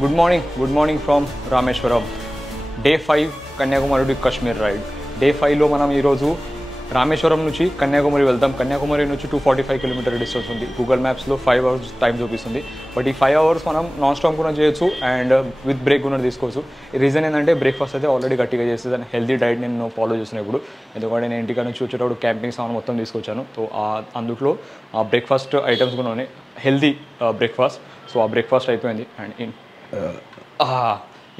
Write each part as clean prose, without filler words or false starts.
Good morning from Rameshwaram. Day 5 Kanyakumari to Kashmir ride. Day 5 లో మనం ఈరోజు రామేశ్వరం నుంచి కన్యాకుమారి వెళ్తాం. కన్యాకుమారి నుంచి 245 కిలోమీటర్ డిస్టెన్స్ ఉంది. గూగుల్ మ్యాప్స్లో 5 అవర్స్ టైం చూపిస్తుంది. బట్ ఈ 5 అవర్స్ మనం నాన్ స్టాప్ కూడా చేయొచ్చు అండ్ విత్ బ్రేక్ కూడా తీసుకోవచ్చు. ఈ రీజన్ ఏంటంటే బ్రేక్ఫాస్ట్ అయితే ఆల్రెడీ గట్టిగా చేస్తుంది అండ్ హెల్తీ డైట్ నేను ఫాలో చేస్తున్నాను ఇప్పుడు. ఎందుకంటే నేను ఇంటికి నుంచి వచ్చేటప్పుడు క్యాంపింగ్ సామాన్ మొత్తం తీసుకొచ్చాను. సో అందులో బ్రేక్ఫాస్ట్ ఐటమ్స్ కూడా ఉన్నాయి, హెల్తీ బ్రేక్ఫాస్ట్. సో ఆ బ్రేక్ఫాస్ట్ అయిపోయింది అండ్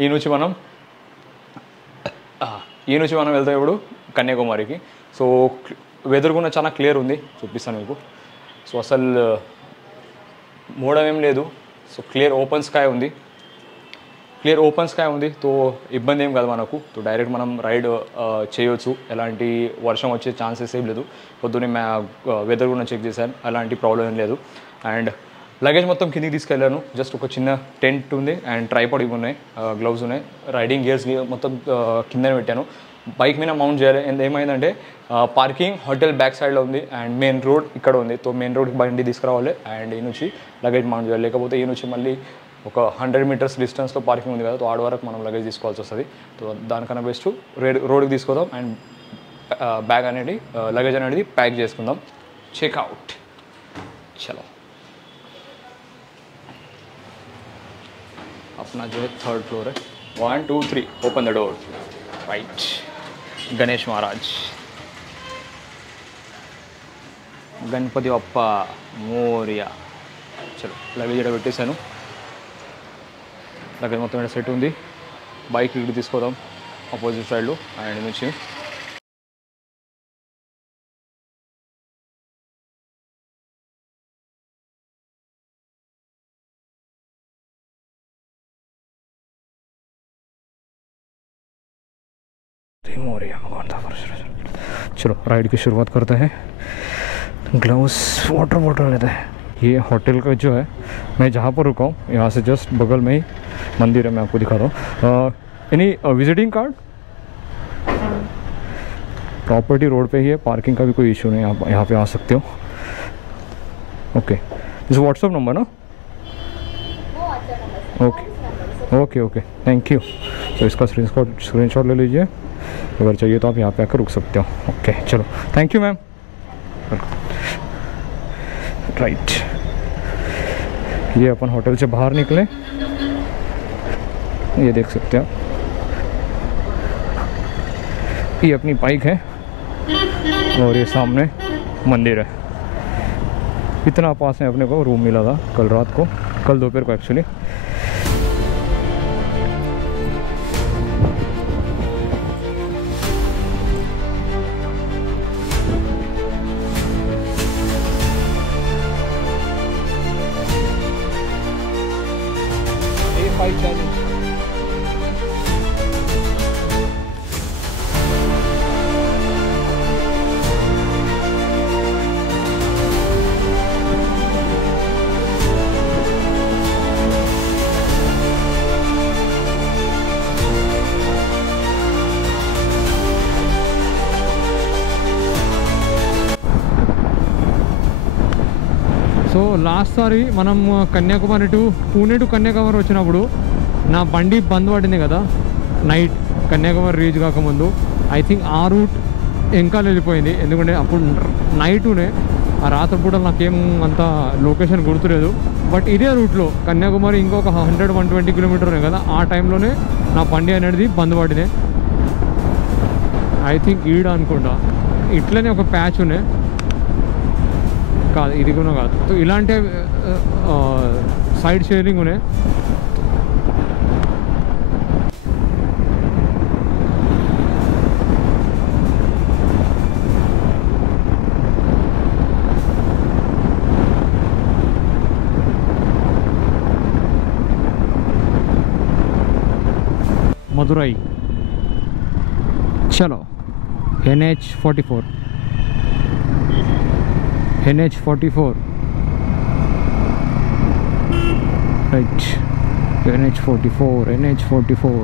ఈ నుంచి మనం వెళ్తాం ఇప్పుడు కన్యాకుమారికి. సో వెదర్ కూడా చాలా క్లియర్ ఉంది, చూపిస్తాను మీకు. సో అసలు మోడమేం లేదు. సో క్లియర్ ఓపెన్ స్కై ఉంది. సో ఇబ్బంది ఏం కాదు మనకు. సో డైరెక్ట్ మనం రైడ్ చేయొచ్చు, ఎలాంటి వర్షం వచ్చే ఛాన్సెస్ ఏం లేదు. పొద్దున్నే వెదర్ కూడా చెక్ చేశాను, అలాంటి ప్రాబ్లం ఏం లేదు. అండ్ లగేజ్ మొత్తం కిందికి తీసుకెళ్ళాను. జస్ట్ ఒక చిన్న టెంట్ ఉంది అండ్ ట్రైపాడ్ ఇవి ఉన్నాయి, గ్లౌస్ ఉన్నాయి, రైడింగ్ గేర్స్ మొత్తం కిందనే పెట్టాను. బైక్ మీద మౌంట్ చేయాలి. ఏమైందంటే పార్కింగ్ హోటల్ బ్యాక్ సైడ్లో ఉంది అండ్ మెయిన్ రోడ్ ఇక్కడ ఉంది. సో మెయిన్ రోడ్కి బండి తీసుకురావాలి అండ్ ఈ నుంచి లగేజ్ మౌంట్ చేయాలి. లేకపోతే ఈ నుంచి మళ్ళీ ఒక 100 మీటర్స్ డిస్టెన్స్లో పార్కింగ్ ఉంది కదా, సో ఆడ వరకు మనం లగేజ్ తీసుకోవాల్సి వస్తుంది. సో దానికన్నా బెస్ట్ రోడ్కి తీసుకుందాం అండ్ లగేజ్ అనేది ప్యాక్ చేసుకుందాం. చెక్అవుట్ చలో. अपना जो है 3rd फ्लोर है. 1 2 3 open the door. Right. Ganesh Maharaj, Ganpati Bappa Morya. चलो लगेज ఇక్కడ పెట్టేశాను. लगेज మొత్తం ఇక్కడ సెట్ ఉంది. బైక్ ఇక్కడ తీసుకోదాం ఆపోజిట్ సైడ్లో అండ్ నుంచి चलो राइड की शुरुआत करते हैं. ग्लव्स, वाटर बॉटल लेते हैं. ये होटल का जो है, मैं जहाँ पर रुका हूँ यहाँ से जस्ट बगल में ही मंदिर है, मैं आपको दिखा रहा हूँ. Any visiting card? Property road पे ही है, पार्किंग का भी कोई इशू नहीं, आप यहाँ पे आ सकते हो. ओके, दिस व्हाट्सअप नंबर ना? Okay okay thank you. तो इसका स्क्रीनशॉट ले लीजिए, अगर चाहिए तो आप यहाँ पे आकर रुक सकते हो. ओके चलो, थैंक यू मैम. राइट, ये अपन होटल से बाहर निकले, ये देख सकते हो ये अपनी बाइक है और ये सामने मंदिर है. इतना पास है, अपने को रूम मिला था कल रात को, कल दोपहर को एक्चुअली. సో లాస్ట్ సారి మనం కన్యాకుమారి టు పూణే టు కన్యాకుమారి వచ్చినప్పుడు నా బండి బంద్ పడింది కదా నైట్, కన్యాకుమారి రీచ్ కాకముందు. ఐ థింక్ ఆ రూట్ ఇంకా వెళ్ళిపోయింది, ఎందుకంటే అప్పుడు నైటునే, ఆ రాత్రిపూట నాకేం అంత లొకేషన్ గుర్తులేదు. బట్ ఇదే రూట్లో కన్యాకుమారి ఇంకొక 100-120 కిలోమీటర్ ఉన్నాయి కదా, ఆ టైంలోనే నా బండి అనేది బంద్ పడినాయి. ఐ థింక్ ఈడ అనుకుంటా, ఇట్లనే ఒక ప్యాచ్ ఉన్నాయి కాదు, ఇది కూడా కాదు. సో ఇలాంటి సైడ్ షేరింగ్ ఉన్నాయి. मदुरई चलो. NH44 right. NH44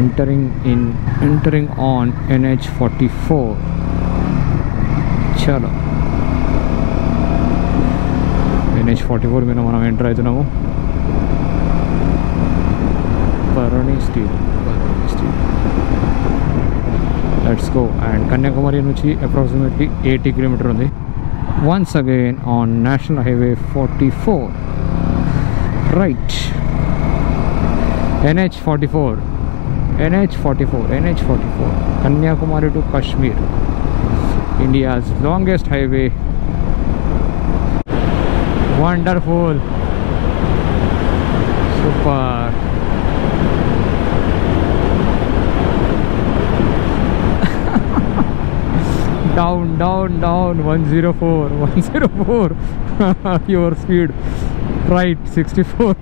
entering on NH44. चलो NH44 में మనం ఎంటర్ అవుతున్నాము. Barani Steel. Let's go. And Kanyakumari నుంచి approximately 80 km ఉంది. Once again on National Highway 44. Right. NH44. Kanyakumari to Kashmir. India's longest highway. Wonderful. Super. Down 104 your speed. Right 64.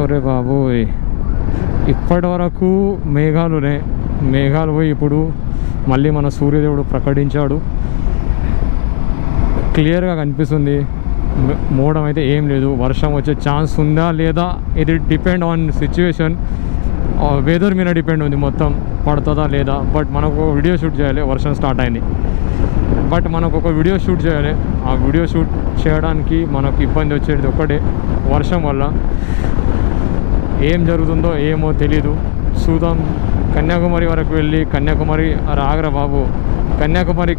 ఒరే బాబోయ్, ఇప్పటి వరకు మేఘాలు పోయి ఇప్పుడు మళ్ళీ మన సూర్యదేవుడు ప్రకటించాడు. క్లియర్గా కనిపిస్తుంది. మోడం అయితే ఏం లేదు. వర్షం వచ్చే ఛాన్స్ ఉందా లేదా ఇది డిపెండ్ ఆన్ సిచ్యువేషన్, వెదర్ మీద డిపెండ్ ఉంది మొత్తం, పడుతుందా లేదా. బట్ మనకు ఒక వీడియో షూట్ చేయాలి. వర్షం స్టార్ట్ అయింది బట్ మనకు ఒక వీడియో షూట్ చేయాలి. ఆ వీడియో షూట్ చేయడానికి మనకు ఇబ్బంది వచ్చేది ఒకటే, వర్షం వల్ల. ఏం జరుగుతుందో ఏమో తెలీదు. చూద్దాం. కన్యాకుమారి వరకు వెళ్ళి ఆగ్రా బాబు, కన్యాకుమారి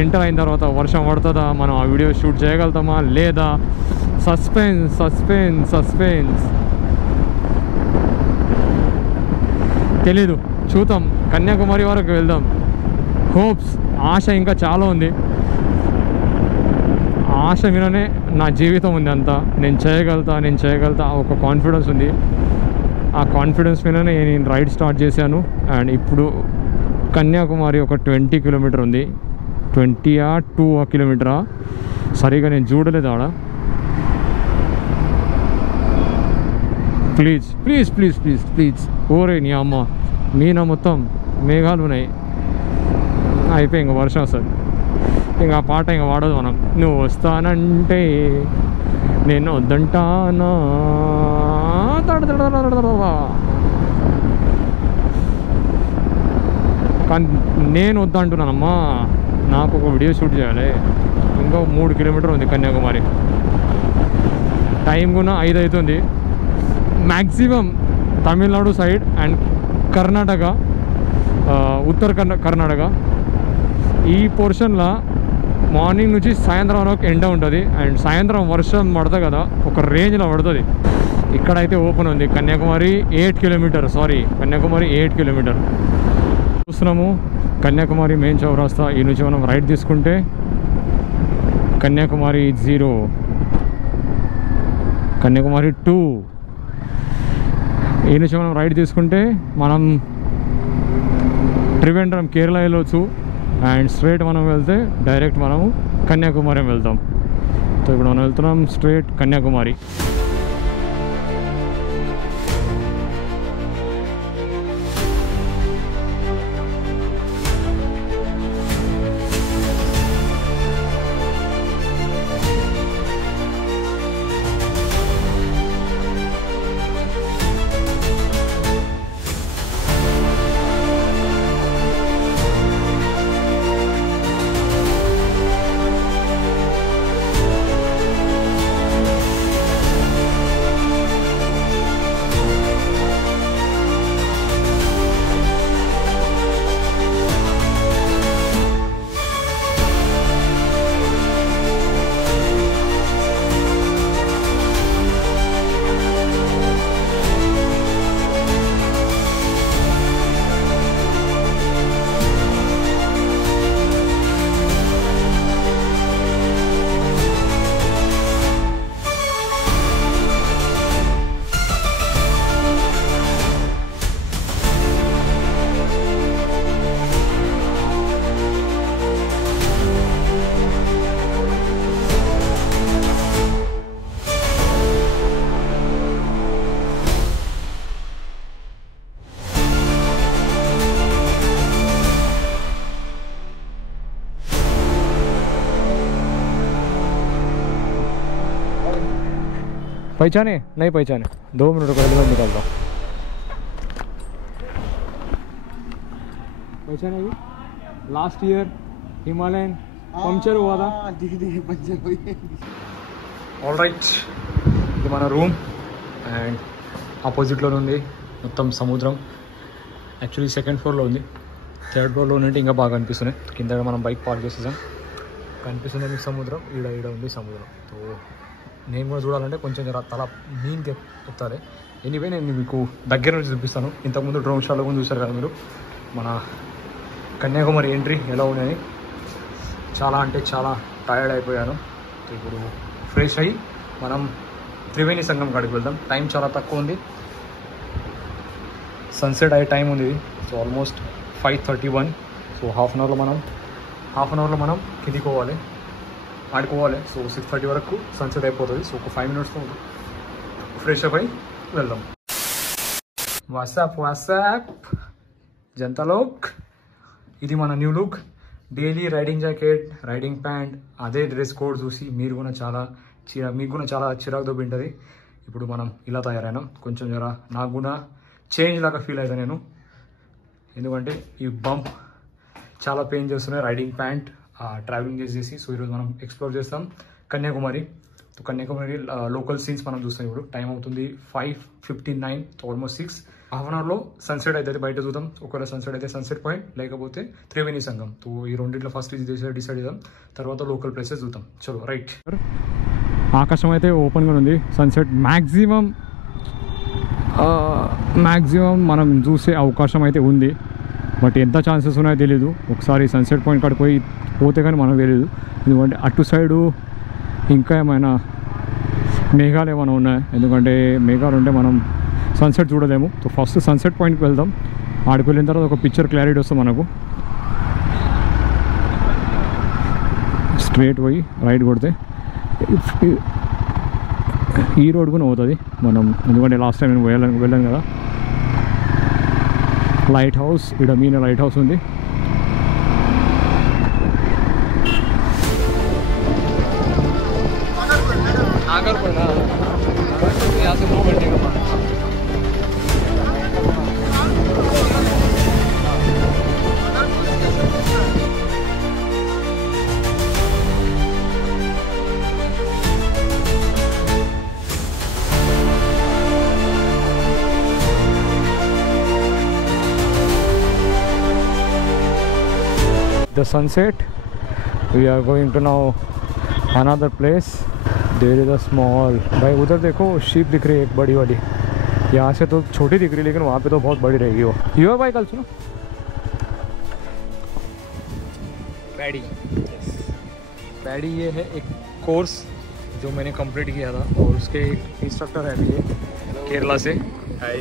ఎంటర్ అయిన తర్వాత వర్షం పడుతుందా, మనం ఆ వీడియో షూట్ చేయగలుగుతామా లేదా, సస్పెన్స్ తెలీదు. చూద్దాం. కన్యాకుమారి వరకు వెళ్దాం. హోప్స్, ఆశ ఇంకా చాలా ఉంది. ఆశ మీదనే నా జీవితం ఉంది అంతా. నేను చేయగలుగుతా ఒక కాన్ఫిడెన్స్ ఉంది. ఆ కాన్ఫిడెన్స్ మీదనే నేను రైడ్ స్టార్ట్ చేశాను. అండ్ ఇప్పుడు కన్యాకుమారి ఒక 20 కిలోమీటర్ ఉంది. 2 కిలోమీటరా సరిగా నేను చూడలేదు ఆడ. ప్లీజ్ ఓరే నీ అమ్మ, మీన మొత్తం మేఘాలు ఉన్నాయి. అయిపోయి ఇంకా వర్షం వస్తుంది. ఇంకా ఆ పాట ఇంకా వాడదు మనం. నువ్వు వస్తానంటే నేను వద్దంటానా, కానీ నేను వద్దంటున్నానమ్మా. నాకు ఒక వీడియో షూట్ చేయాలి. ఇంకా 3 కిలోమీటర్ ఉంది కన్యాకుమారి. టైం కూడా 5 అవుతుంది. Maximum Tamil Nadu side and Karnataka, Uttara Karnataka ఈ పోర్షన్లో మార్నింగ్ నుంచి సాయంత్రం వరకు ఎండ ఉంటుంది. అండ్ సాయంత్రం వర్షం పడుతుంది కదా, ఒక రేంజ్లో పడుతుంది. ఇక్కడైతే ఓపెన్ ఉంది. కన్యాకుమారి 8 కిలోమీటర్ చూస్తున్నాము. కన్యాకుమారి మెయిన్ చౌరాస్తా ఈ నుంచి మనం రైట్ తీసుకుంటే కన్యాకుమారి 0, కన్యాకుమారి 2. ఈ నుంచి మనం రైట్ తీసుకుంటే మనం త్రివేంద్రం కేరళ వెళ్ళవచ్చు. అండ్ స్ట్రైట్ మనం వెళ్తే డైరెక్ట్ మనము కన్యాకుమారి వెళ్తాం. సో ఇప్పుడు మనం వెళ్తున్నాం స్ట్రైట్ కన్యాకుమారి. पहचाने नहीं पहचाने 2 मिनट पहले मैं निकलता हूँ। पहचाने अभी लास्ट ईयर हिमालयन पंक्चर हुआ था। पंक्चर हुई। ऑलराइट, ఇది మన రూమ్ అండ్ ఆపోజిట్లో ఉంది మొత్తం సముద్రం. యాక్చువల్లీ సెకండ్ ఫ్లోర్లో ఉంది, థర్డ్ ఫ్లోర్లో ఉన్నట్టు ఇంకా బాగా కనిపిస్తున్నాయి. కింద మనం బైక్ పార్క్ చేసేసాం, కనిపిస్తుంది మీకు సముద్రం. ఈడ ఉంది సముద్రం. సో నేను కూడా చూడాలంటే కొంచెం తల నీట్గా ఎత్తాలి. ఎనీవే నేను మీకు దగ్గర నుంచి చూపిస్తాను. ఇంతకుముందు డ్రోన్ షాట్లో కూడా చూశారు కదా మీరు మన కన్యాకుమారి ఎంట్రీ ఎలా ఉన్నాయని. చాలా అంటే చాలా టైర్డ్ అయిపోయాను. సో ఇప్పుడు ఫ్రెష్ అయ్యి మనం త్రివేణి సంగం కాడికి వెళ్దాం. టైం చాలా తక్కువ ఉంది, సన్సెట్ అయ్యే టైం ఉంది. So almost 5:31. So half an అవర్లో మనం కిందికి పోవాలి, ఆడుకోవాలి. సో 6:30 వరకు సన్సెట్ అయిపోతుంది. సో ఒక 5 minutesలో ఫ్రెష్ అప్ అయి వెళ్దాం. వాట్సాప్ జంతలోక్, ఇది మన new look. Daily riding jacket, riding pant, అదే డ్రెస్ కోడ్ చూసి మీకు కూడా చాలా చిరాకుతో ఉంటుంది. ఇప్పుడు మనం ఇలా తయారైనా కొంచెం నాకు కూడా చేంజ్ లాగా ఫీల్ అవుతాను నేను, ఎందుకంటే ఈ బంప్ చాలా పెయిన్ చేస్తున్నాయి. రైడింగ్ ప్యాంట్ ట్రావెలింగ్ చేసేసి. సో ఈరోజు మనం ఎక్స్ప్లోర్ చేస్తాం Kanyakumari. So Kanyakumari local scenes మనం చూస్తాం. ఇప్పుడు టైం అవుతుంది 5:59, ఆల్మోస్ట్ 6. హాఫ్ అన్ అవర్లో సన్సెట్ అయితే బయట చూద్దాం. ఒకవేళ సన్సెట్ అయితే సన్సెట్ పాయింట్, లేకపోతే త్రివేణి సంగం. సో ఈ రెండింటిలో ఫస్ట్ డిసైడ్ చేద్దాం, తర్వాత లోకల్ ప్లేసెస్ చూద్దాం. చలో రైట్. ఆకాశం అయితే ఓపెన్గా ఉంది. సన్సెట్ మ్యాక్సిమం మనం చూసే అవకాశం అయితే ఉంది, బట్ ఎంత ఛాన్సెస్ ఉన్నాయో తెలీదు. ఒకసారి సన్సెట్ పాయింట్ కాడికి పోతే కానీ మనకు తెలియదు. ఎందుకంటే అటు సైడు ఇంకా ఏమైనా మేఘాలు ఏమైనా ఉన్నాయి, ఎందుకంటే మేఘాలు ఉంటే మనం సన్సెట్ చూడలేము. సో ఫస్ట్ సన్సెట్ పాయింట్కి వెళ్దాం. ఆడికి వెళ్ళిన తర్వాత ఒక పిక్చర్ క్లారిటీ వస్తుంది మనకు. స్ట్రేట్ పోయి రైట్ కొడితే ఈ రోడ్ కూడా అవుతుంది మనం, ఎందుకంటే లాస్ట్ టైం నేను వెళ్ళాను కదా. లైట్ హౌస్, ఇక్కడ మీన లైట్ హౌస్ ఉంది. The sunset, we are going to now another place. There is a small, भाई उधर देखो शीप दिख रही है एक बड़ी वाली. यहाँ से तो छोटी दिख रही है, लेकिन वहाँ पे तो बहुत बड़ी रहेगी वो. यो भाई कल सुनो पैडी. पैडी ये है एक कोर्स जो मैंने कंप्लीट किया था, और उसके एक इंस्ट्रक्टर है अभी ये केरला से. Hi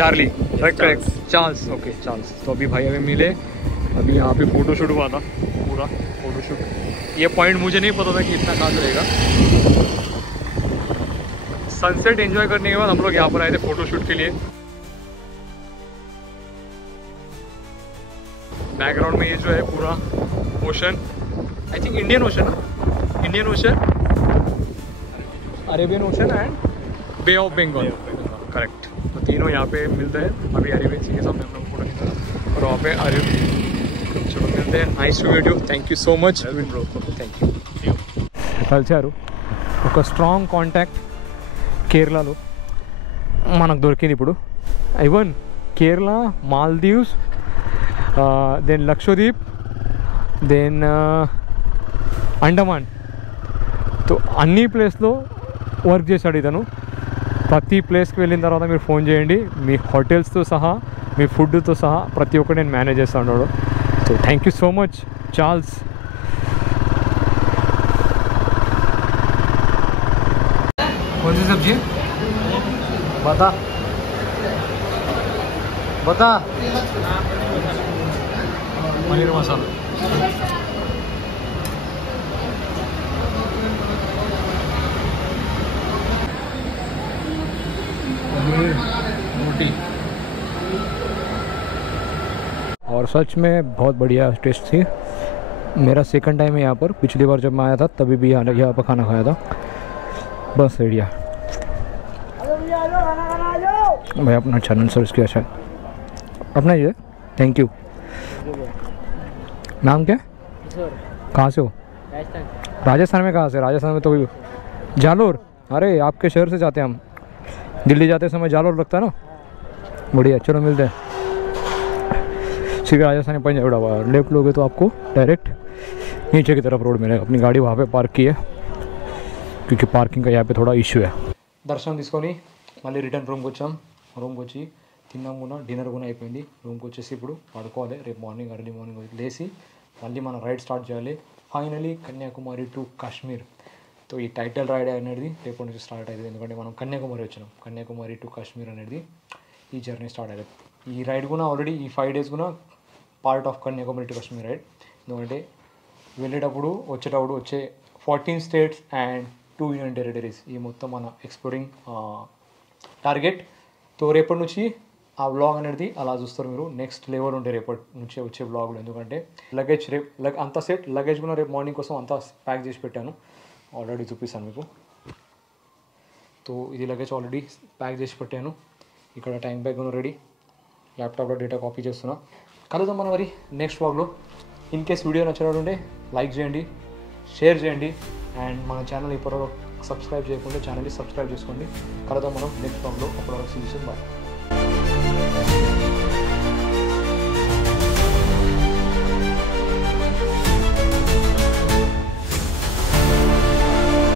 Charlie, correct Charles. Okay Charles. तो अभी भाई हमें मिले. अभी यहाँ पे फ़ोटोशूट हुआ था, पूरा फ़ोटोशूट. ये पॉइंट मुझे नहीं पता था कि इतना खास रहेगा. सनसेट एंजॉय करने के बाद हम लोग यहाँ पर आए थे फ़ोटोशूट के लिए. बैकग्राउंड में ये जो है पूरा ocean, I think Indian ocean, Arabian ocean and bay of Bengal. Correct. तो तीनों यहाँ पे मिलते हैं. अभी अरेबियन सी के सामने हम लोग फोटो खींचा और वहाँ पे अरेबियन. चलो मिलते हैं. Nice to meet you. Thank you so much. Thank you. కలిసారు. ఒక స్ట్రాంగ్ కాంటాక్ట్ కేరళలో మనకు దొరికింది ఇప్పుడు. Even Kerala, Maldives, then Lakshadweep, then Andaman. తో అన్ని ప్లేస్లో వర్క్ చేశాడు ఇతను. ప్రతి ప్లేస్కి వెళ్ళిన తర్వాత మీరు ఫోన్ చేయండి, మీ హోటల్స్తో సహా, మీ ఫుడ్తో సహా ప్రతి ఒక్కటి నేను మేనేజ్ చేస్తూ ఉన్నాడు. So thank you so much Charles. कौन सी सब्जी है बता पनीर मसाला. पनीर रोटी. और सच में बहुत बढ़िया टेस्ट थी. मेरा सेकंड टाइम है यहाँ पर. पिछली बार जब मैं आया था तभी भी यहाँ पर खाना खाया था. बस रेडिया भाई अपना चैनल सर्च किया शायद अपना ये. Thank you. नाम क्या? कहाँ से हो? राजस्थान में. कहाँ से? राजस्थान में तो जालोर. अरे आपके शहर से जाते हैं हम. दिल्ली जाते समय जालोर लगता है ना, बढ़िया। चलो मिलते हैं। सीधे राजस्थानी पंजाब ढाबा, लेफ्ट लोगे तो आपको डायरेक्ट नीचे की तरफ रोड मिलेगा। अपनी गाड़ी वहाँ पे पार्क की है क्योंकि पार्किंग का यहाँ पे थोड़ा इश्यू है। దర్శనం తీసుకొని మళ్ళీ రిటర్న్ రూమ్కి వచ్చాం. రూమ్కి వచ్చి తిన్నాం కూడా, డిన్నర్ కూడా అయిపోయింది. రూమ్కి వచ్చేసి ఇప్పుడు పడుకోవాలి. రేపు మార్నింగ్ ఎర్లీ మార్నింగ్ లేచి మళ్ళీ మనం రైడ్ స్టార్ట్ చేయాలి. Finally Kanyakumari to Kashmir. So ఈ టైటిల్ రైడ్ అనేది రేపటి నుంచి స్టార్ట్ అయ్యింది. ఎందుకంటే మనం కన్యాకుమారి వచ్చినాం. కన్యాకుమారి టు కాశ్మీర్ అనేది ఈ జర్నీ స్టార్ట్ అయ్యేది. ఈ రైడ్ కూడా ఆల్రెడీ ఈ 5 days కూడా part of Kanyakumari to Kashmir ride. ఎందుకంటే వెళ్ళేటప్పుడు వచ్చేటప్పుడు వచ్చే 14 states అండ్ 2 union territories ఈ మొత్తం మన ఎక్స్ప్లోరింగ్ టార్గెట్. తో రేపటి నుంచి ఆ వ్లాగ్ అనేది అలా చూస్తారు మీరు. నెక్స్ట్ లెవెల్ ఉంటే రేపటి నుంచి వచ్చే వ్లాగ్లో. ఎందుకంటే లగేజ్ రేపు అంతా సెట్, లగేజ్ కూడా రేపు మార్నింగ్ కోసం అంతా ప్యాక్ చేసి పెట్టాను. ఆల్రెడీ చూపిస్తాను మీకు. తో ఇది లగేజ్ ఆల్రెడీ ప్యాక్ చేసి పెట్టాను. ఇక్కడ టైం బ్యాగ్ కూడా రెడీ. ల్యాప్టాప్లో డేటా కాపీ చేస్తున్నా. కలుద్దాం మనం మరి నెక్స్ట్ వ్లాగ్లో. ఇన్ కేస్ వీడియో నచ్చినట్టుంటే లైక్ చేయండి, షేర్ చేయండి, అండ్ మన ఛానల్ ఇప్పటివరకు సబ్స్క్రైబ్ చేయకుండా ఛానల్ని సబ్స్క్రైబ్ చేసుకోండి. కలుద్దాం మనం నెక్స్ట్ వ్లాగ్లో. అప్పటివరకు సీ యూ సూన్. బాయ్.